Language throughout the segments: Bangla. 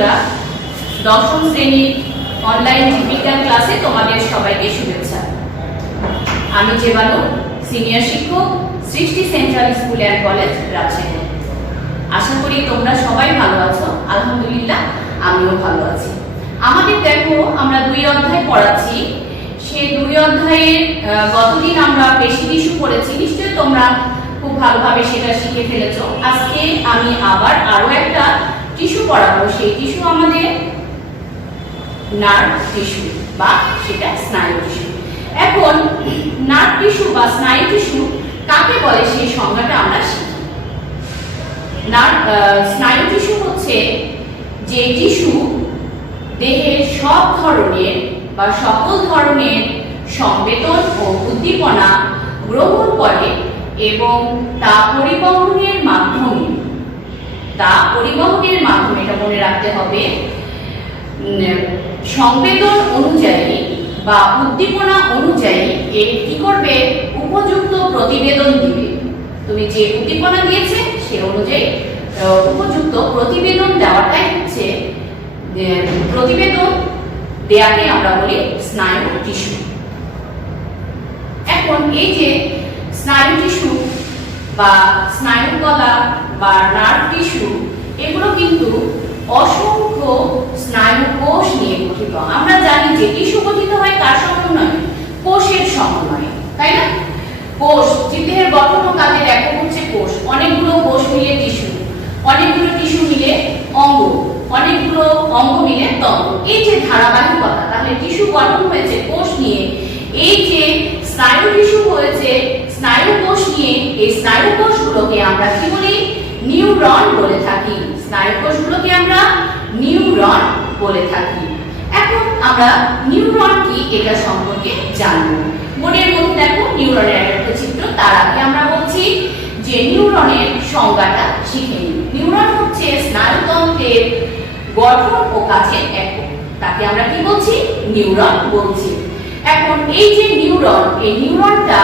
বন্ধুরা, দশম শ্রেণীর অনলাইন জীববিজ্ঞান ক্লাসে তোমাদের সবাইকে শুভেচ্ছা। আমি জেবানু, সিনিয়র শিক্ষক, Srishti central school and college, Rajshahi. আশা করি তোমরা সবাই ভালো আছো। আলহামদুলিল্লাহ, আমিও ভালো আছি। আমাদের দেখো, আমরা 2 অধ্যায় পড়াচ্ছি। সেই 2 অধ্যায়ের গতদিন আমরা পেশি টিস্যু পড়েছি, নিশ্চয়ই তোমরা খুব ভালোভাবে সেটা শিখে ফেলেছো। আজকে আমি আবার আরো একটা টিস্যু পড়াবো। সেই টিস্যু আমাদের নার্ভ টিস্যু বা সেটা স্নায়ু টিস্যু। এখন নার্ভ টিস্যু বা স্নায়ু টিস্যু কাকে বলে সেই সংজ্ঞাটা আমরা শিখি। স্নায়ু টিস্যু হচ্ছে যে টিস্যু দেহের সব ধরনের বা সকল ধরনের সংবেদন ও উদ্দীপনা গ্রহণ করে এবং তা পরিবহনের মাধ্যমে এটা মনে রাখতে হবে, সংবেদন অনুযায়ী বা উদ্দীপনা অনুযায়ী এর কি করবে, উপযুক্ত প্রতিবেদন দিবে। তুমি যে উদ্দীপনা দিয়েছে সে অনুযায়ী উপযুক্ত প্রতিবেদন দেওয়াটাই হচ্ছে, প্রতিবেদন দেয়াকে আমরা বলি স্নায়ু টিস্যু। এখন এই যে স্নায়ু টিস্যু বা স্নায়ু কলা বা নার্ভ টিস্যু, এগুলো কিন্তু অসংখ্য স্নায়ু কোষ নিয়ে গঠিত। আমরা জানি যে টিস্যু গঠিত হয় কার সমন্বয়ে, কোষের সমন্বয়ে, তাই না? কোষ, জীবদেহের গঠন ও কাজের একক হচ্ছে কোষ। অনেকগুলো কোষ মিলে টিস্যু, অনেকগুলো টিস্যু মিলে অঙ্গ, অনেকগুলো অঙ্গ মিলে তন্ত্র। এই যে ধারাবাহিকতা, তাহলে টিস্যু গঠন হয়েছে কোষ নিয়ে। এই যে স্নায়ু টিস্যু হয়েছে স্নায়ু কোষ নিয়ে। এই স্নায়ু কোষগুলোকে আমরা কি বলি, নিউরন বলে থাকি। স্নায়ু কোষগুলোকে আমরা নিউরন বলে থাকি। এখন আমরা নিউরন কি এটা সম্পর্কে জানবো। বোর্ডের মধ্যে দেখো নিউরনের একটা চিত্র। তার আগে আমরা বলছি যে নিউরনের সংজ্ঞাটা শিখে নিই। নিউরন হচ্ছে স্নায়ুতন্ত্রের গঠন ও কাজের একক। তাকে আমরা কি বলছি, নিউরন বলছি। এখন এই যে নিউরন, এই নিউরনটা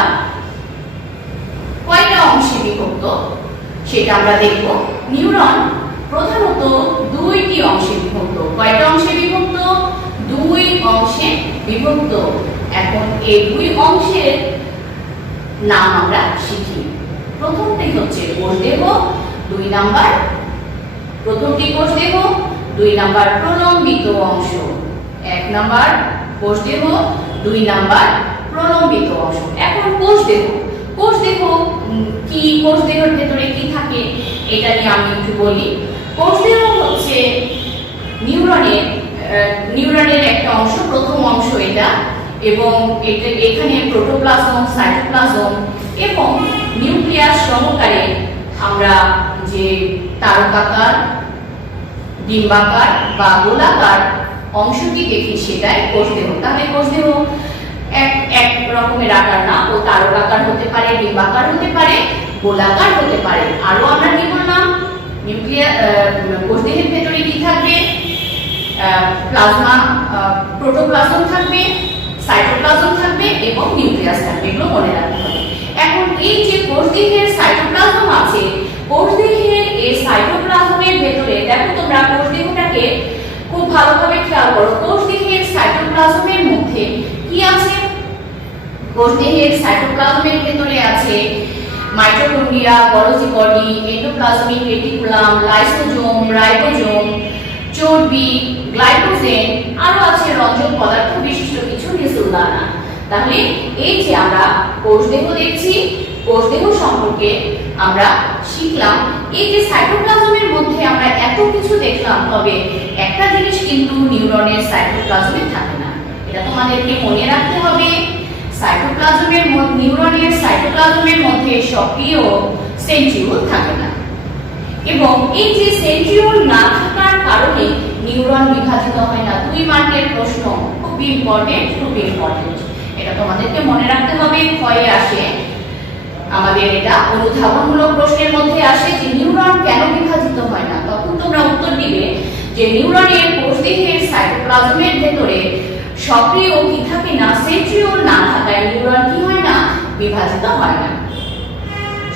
কয়টা অংশে বিভক্ত সেটা আমরা দেখব। নিউরন প্রধানত 2টি অংশে বিভক্ত। কয়টা অংশে বিভক্ত? 2 অংশে বিভক্ত। এখন এই 2 অংশের নাম আমরা শিখি। প্রথমটি হচ্ছে কোষদেহ, 2 নাম্বার প্রথমটি কোষদেহ, 2 নাম্বার প্রলম্বিত অংশ। 1 নাম্বার কোষদেহ, 2 নাম্বার প্রলম্বিত অংশ। এখন কোষদেহ, কোষদেহ কি, কোষদেহের ভেতরে কি থাকে এটা নিয়ে আমি একটু বলি। কোষদেহ হচ্ছে নিউরনের একটা অংশ, প্রথম অংশ এটা। এবং এখানে প্রোটোপ্লাজম, সাইটোপ্লাজম এবং নিউক্লিয়াস সহকারে আমরা যে তারকাকার, ডিম্বাকার বা গোলাকার অংশটি দেখি সেটাই কোষদেহ। তাহলে কোষদেহ এক রকমের আকার না, ও তারকাকার হতে পারে, ডিম্বাকার হতে পারে, গোলাকার হতে পারে। আরো আমরা কি বললাম, কোষদেহের ভেতরে কি থাকবে, প্লাজমা, প্রোটোপ্লাজম থাকবে, সাইটোপ্লাজম থাকবে এবং নিউক্লিয়াস থাকবে। এগুলো মনে রাখতে হবে। এখন এই যে কোষদেহের সাইটোপ্লাজম আছে, কোষদেহের এই সাইটোপ্লাজমের ভেতরে দেখো তোমরা, কোষদেহটাকে খুব ভালোভাবে খেয়াল করো। কোষদেহের সাইটোপ্লাজমের মধ্যে কি আছে? কোষদেহের সাইটোপ্লাজমের ভেতরে আছে mitochondria, Golgi body, endoplasmic reticulum, lysosome, ribosome, চর্বি, গ্লাইকোজেন, আরো আছে রঞ্জক পদার্থ বিশিষ্ট কিছু নিউক্লিয়াস। তাহলে এই যে আমরা কোষদেহ দেখছি, কোষদেহ সম্পর্কে আমরা শিখলাম। এই যে সাইটোপ্লাজমের মধ্যে আমরা এত কিছু দেখলাম, তবে একটা জিনিস কিন্তু নিউরনের সাইটোপ্লাজমে থাকে না। এটা তোমাদেরকে মনে রাখতে হবে। নিউরনের সাইটোপ্লাজমের মধ্যে সক্রিয় সেন্ট্রিওল থাকে না। এবং এই যে সেন্ট্রিওল না থাকার কারণে নিউরন বিভাজিত হয় না। 2 মার্কের প্রশ্ন, খুব ইম্পর্টেন্ট। এটা তোমাদেরকে মনে রাখতে হবে। ক্ষয়ে আসে আমাদের, এটা অনুধাবনমূলক প্রশ্নের মধ্যে আসে যে নিউরন কেন বিভাজিত হয় না। তখন তোমরা উত্তর দিবে যে নিউরনের কোষদেহের সাইটোপ্লাজমের ভেতরে সক্রিয় কি থাকে না, সেন্ট্রিওল না থাকায় নিউরন কি হয় না, বিভাজিত হয় না।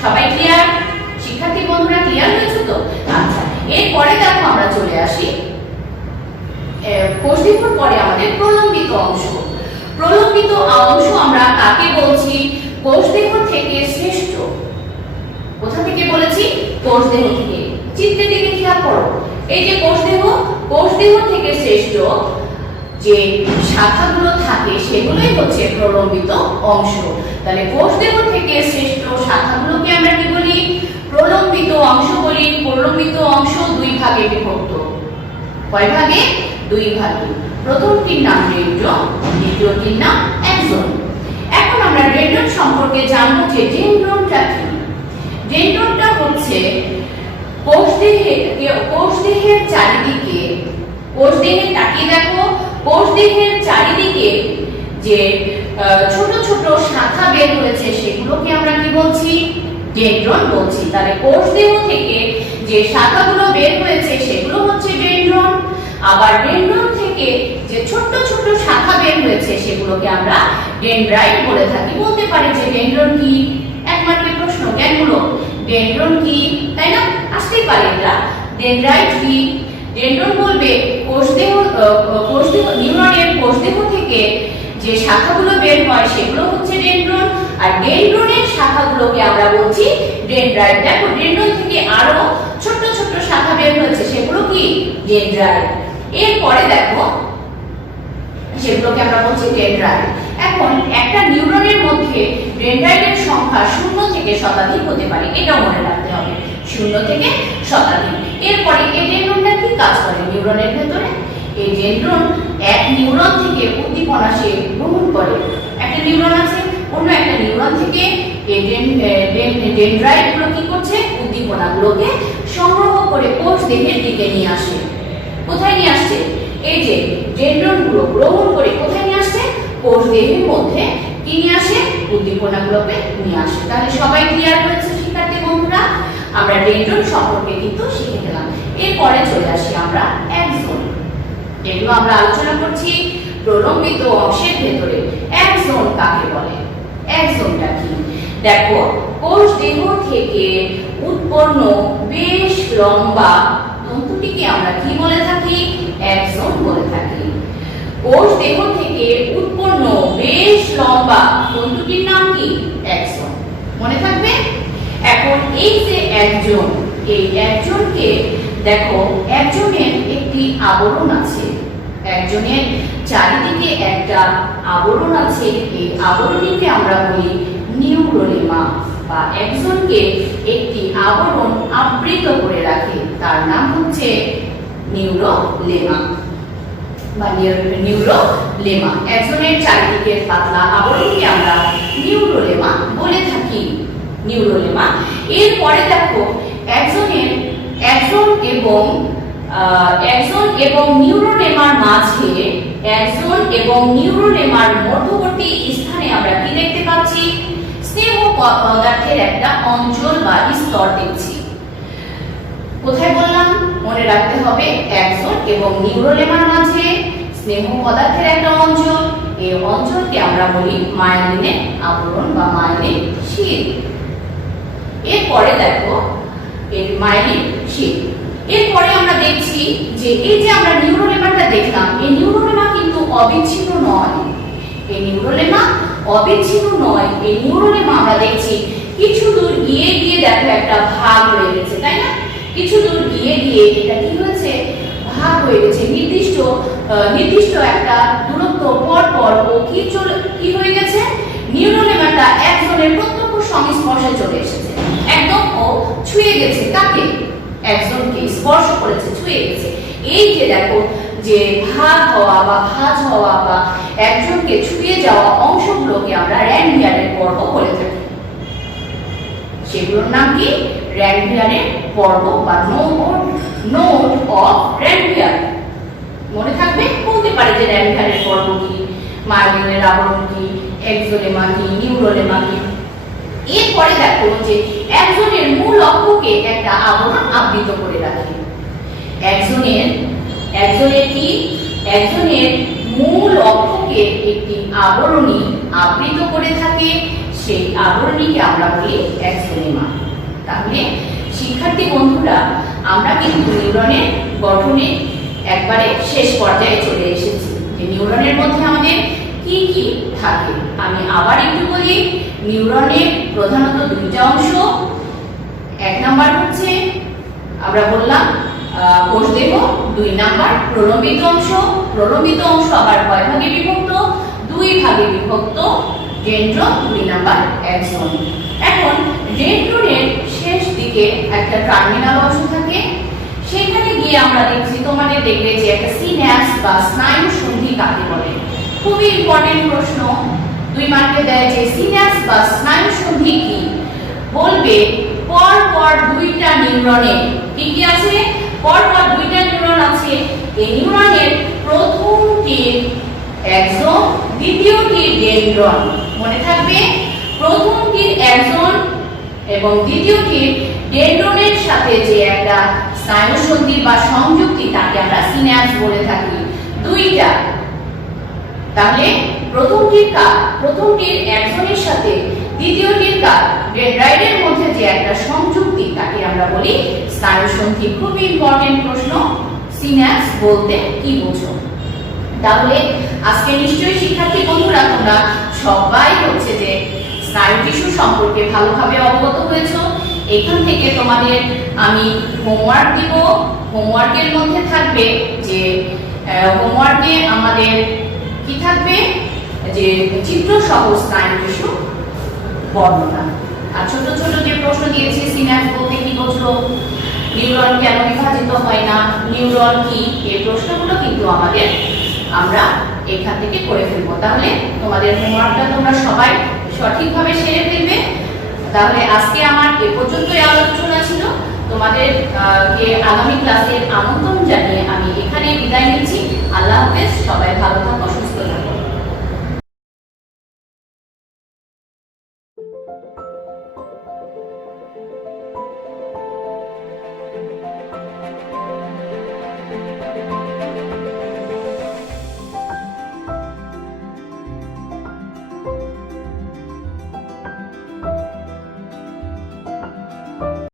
সবাই ক্লিয়ার? শিক্ষার্থী বন্ধুরা ক্লিয়ার হয়েছে তো? আচ্ছা, এরপরে দেখো আমরা চলে আসি কোষদেহর পরে আমাদের প্রলম্বিত অংশ। প্রলম্বিত অংশ আমরা কাকে বলছি? কোষদেহ থেকে শ্রেষ্ঠ। কোথা থেকে বলেছি? কোষদেহ থেকে। চিত্রের দিকে খেয়াল করো, এই যে কোষদেহ থেকে শ্রেষ্ঠ যে শাখাগুলো থাকে সেগুলোই হচ্ছে প্রলম্বিত অংশ। তাহলে কোষদেহ থেকে শ্রেষ্ঠ শাখাগুলোকে আমরা কি বলি? প্রলম্বিত অংশ বলি। প্রলম্বিত অংশ দুই ভাগে বিভক্ত। কয় ভাগে? দুই ভাগে। প্রথমটির নাম ডেনড্রন, দ্বিতীয়টির নাম অ্যাক্সন। এখন আমরা ডেনড্রন সম্পর্কে জানবো যে ডেনড্রনটা কি। ডেনড্রনটা হচ্ছে কোষদেহের চারিদিকে, কোষদেহের তাকিয়ে দেখো, কোষদেহের চারিদিকে যে ছোট ছোট শাখা বের হয়েছে সেগুলোকে আমরা কি বলছি? ডেনড্রন বলছি। তাহলে কোষদেহ থেকে যে শাখাগুলো বের হয়েছে সেগুলো হচ্ছে ডেনড্রন। আবার ডেনড্রন থেকে যে ছোট ছোট শাখা বের হয়েছে সেগুলোকে আমরা ডেনড্রাইট বলে থাকি। বলতে পারি যে ডেনড্রন কি? এক মার্কের প্রশ্ন, জ্ঞানগুলো। ডেনড্রন কি, তাই না? আসতেই পারে এটা। ডেনড্রাইট কি? ডেনড্রন বলবে কোষদেহ নিউরনের কোষদেহ থেকে যে শাখাগুলো বের হয় সেগুলো হচ্ছে ডেনড্রন, আর ডেনড্রনের শাখাগুলোকে আমরা বলছি ডেনড্রাইট। দেখো ডেনড্রন থেকে আরো ছোট ছোট শাখা বের হয়েছে সেগুলো কি? ডেনড্রাইট। এরপরে দেখো সেগুলোকে আমরা বলছি ডেনড্রাইট। এখন একটা নিউরনের মধ্যে ডেনড্রাইটের সংখ্যা 0 থেকে শতাধিক হতে পারে, এটা মনে রাখতে হবে, 0 থেকে শতাধিক। এরপরে এই ডেনড্রনটা কি কাজ করে নিউরনের ভেতরে? এই ডেনড্রন এক নিউরন থেকে উদ্দীপনা সে গ্রহণ করে। একটা নিউরন আছে, অন্য একটা নিউরন থেকে এই ডেনড্রাইটগুলো কি করছে? উদ্দীপনাগুলোকে সংগ্রহ করে কোষ দেহের দিকে নিয়ে আসে। কোথায় নিয়ে আসছে? এই যে ডেনড্রনগুলো গ্রহণ করে কোথায় নিয়ে আসছে? কোষ দেহের মধ্যে কি নিয়ে আসে? উদ্দীপনাগুলোকে নিয়ে আসে। তাহলে সবাই ক্লিয়ার হয়েছে শিক্ষার্থী বন্ধুরা? আমরা ডেনড্রন সম্পর্কে কিন্তু শিখে গেলাম। এরপরে চলে আসি আমরা অ্যাক্সন। এগুলো আমরা আলোচনা করছি প্রলম্বিত অংশের ভেতরে। অ্যাক্সন কাকে বলে? অ্যাক্সনটা কি? দেখো কোষ দেহ থেকে উৎপন্ন বেশ লম্বা তন্তুটিকে আমরা কি বলে থাকি? অ্যাক্সন বলে থাকি। কোষ দেহ থেকে উৎপন্ন বেশ লম্বা তন্তুটির নাম কি? অ্যাক্সন। মনে থাকবে? এখন এই যে একজন, এই একজনকে দেখো, একজনের একটি আবরণ আছে, একজনের চারিদিকে একটা আবরণ আছে। এই আবরণীকে আমরা বলি নিউরোলেমা, বা একজনকে একটি আবরণ আবৃত করে রাখে, তার নাম হচ্ছে নিউরোলেমা বা নিউরোলেমা। একজনের চারিদিকে পাতলা আবরণকে আমরা নিউরোলেমা বলে থাকি, নিউরোলেমা। এরপরে দেখো একজন এবং নিউরোলেমার মাঝে, একজন এবং নিউরোলেমার মধ্যবর্তী স্থানে আমরা কি দেখতে পাচ্ছি? স্নেহ পদার্থের একটা অঞ্চল বা স্তর দেখছি। কোথায় বললাম? মনে রাখতে হবে, একজন এবং নিউরোলেমার মাঝে স্নেহ পদার্থের একটা অঞ্চল। এই অঞ্চলকে আমরা বলি মায়োলিনের আবরণ বা মায়োলিন শীট। এরপরে দেখো এর মায়োলিন শীট। এরপরে আমরা দেখছি যে এই যে আমরা নিউরোলেমাটা দেখলাম, এই নিউরোলেমা কিন্তু অবিচ্ছিন্ন নয়। এই নিউরোলেমা অবিচ্ছিন্ন নয়। এই নিউরোলেমা আমরা দেখছি কিছু দূর গিয়ে দেখো একটা ভাগ হয়ে গেছে, তাই না? কিছু দূর গিয়ে এটা কি হয়েছে? ভাগ হয়ে গেছে। নির্দিষ্ট একটা দূরত্ব পর ও কি হয়ে গেছে? নিউরোলেমাটা একজনের প্রত্যক্ষ সংস্পর্শে চলে এসেছে। একদম ও ছুঁয়ে গেছে। কাকে? একজনকে স্পর্শ করেছে, ছুঁয়ে গেছে। এই যে দেখো যে ভাগ হওয়া বা ভাঁজ হওয়া বা একজনকে ছুঁয়ে যাওয়া অংশগুলোকে আমরা র্যানভিয়ারের পর্ব বলে থাকি। সেগুলোর নাম কি? র্যানভিয়ারের পর্ব বা নোড অফ র্যানভিয়ার। মনে থাকবে? বলতে পারে যে র্যানভিয়ারের পর্ব কি, মায়োলিনের আবরণ কি, এক্সোলেমা কি, নিউরোলেমা কি। এরপরে দেখো যে একজনের মূল অক্ষকে একটা আবরণ আবৃত করে রাখে। একজনের মূল অক্ষকে একটি আবরণী আবৃত করে থাকে, সেই আবরণীকে আমরা বলি এক্সোলেমা। তাহলে শিক্ষার্থী বন্ধুরা, আমরা কিন্তু নিউরনের গঠনে একবারে শেষ পর্যায়ে চলে এসেছি যে নিউরনের মধ্যে আমাদের কি কি থাকে। আমি আবার একটু বলি, নিউরনের প্রধানত দুইটা অংশ। এক নাম্বার হচ্ছে আমরা বললাম কোষদেহ, দুই নাম্বার প্রলম্বিত অংশ। প্রলম্বিত অংশ আবার কয় ভাগে বিভক্ত? দুই ভাগে বিভক্ত, ডেনড্রন, দুই নাম্বার অ্যাক্সন। এখন ডেনড্রনের শেষ দিকে একটা টার্মিনাল অংশ থাকে, সেখানে গিয়ে আমরা দেখছি, তোমাদের দেখবে যে একটা সিন্যাপস বা স্নায়ু সন্ধি কাকে বলে। খুবই ইম্পর্টেন্ট প্রশ্ন, 2 মার্কে দেয় যে সিন্যাপস বা স্নায়ু সন্ধি কি। বলবে পর পর দুইটা নিউরনে কি কি আছে? পর পর দুইটা নিউরন আছে। এই নিউরনের প্রথমটির অ্যাক্সন, দ্বিতীয়টির ডেনড্রন। মনে থাকবে, প্রথমটির অ্যাক্সন এবং দ্বিতীয়টির ডেনড্রনের সাথে যে একটা স্নায়ু সন্ধি বা সংযুক্তি তাকে আমরা সিন্যাপস বলে থাকি। দুইটা, তাহলে প্রথমটির অ্যাক্সনের সাথে দ্বিতীয়টির ডেনড্রাইটের মধ্যে যে একটা সংযুক্তি তাকে আমরা বলি স্নায়ু সন্ধি। খুবই ইম্পর্টেন্ট প্রশ্ন, সিন্যাপস বলতে কি বোঝো? তাহলে আজকে নিশ্চয়ই শিক্ষার্থী বন্ধুরা তোমরা সবাই হচ্ছে যে স্নায়ু টিস্যু সম্পর্কে ভালোভাবে অবগত হয়েছো। এখান থেকে তোমাদের আমি হোমওয়ার্ক দিব। হোমওয়ার্কের মধ্যে থাকবে যে হোমওয়ার্কে আমাদের কি থাকবে, যে চিত্র সহ স্নায়ু টিস্যু বর্ণনা। আর ছোট ছোট যে প্রশ্ন দিয়েছি, সিন্যাপস বলতে কি বোঝো, নিউরন কেন বিভাজিত হয় না, নিউরন কি, এই প্রশ্নগুলো কিন্তু আমরা এখান থেকে করে ফেলবো। তাহলে তোমাদের হোমওয়ার্কটা তোমরা সবাই সঠিকভাবে সেরে ফেলবে। তাহলে আজকে আমার এ পর্যন্তই আলোচনা ছিল। তোমাদের আগামী ক্লাসে আমন্ত্রণ জানিয়ে আমি এখানে বিদায় নিচ্ছি। আল্লাহ হাফেজ, সবাই ভালো থাকো, সুস্থ থাকো।